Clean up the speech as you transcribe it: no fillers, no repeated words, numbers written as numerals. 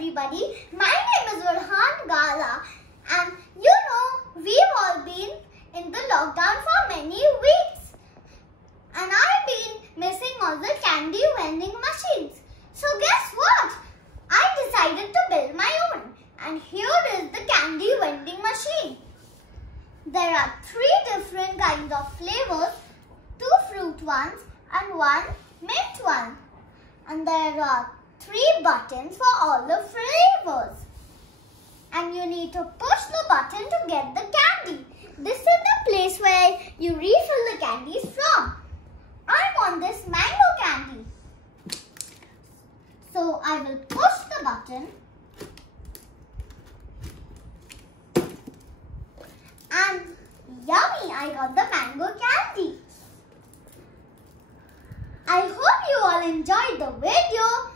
everybody, my name is Varhan Gala, and you know we've all been in the lockdown for many weeks, and I've been missing all the candy vending machines. So guess what? I decided to build my own, and here is the candy vending machine. There are 3 different kinds of flavors, 2 fruit ones and 1 mint one. And there are 3 buttons for all the flavors. And you need to push the button to get the candy. This is the place where you refill the candies from. I want this mango candy. So I will push the button. And yummy, I got the mango candy. I hope you all enjoyed the video.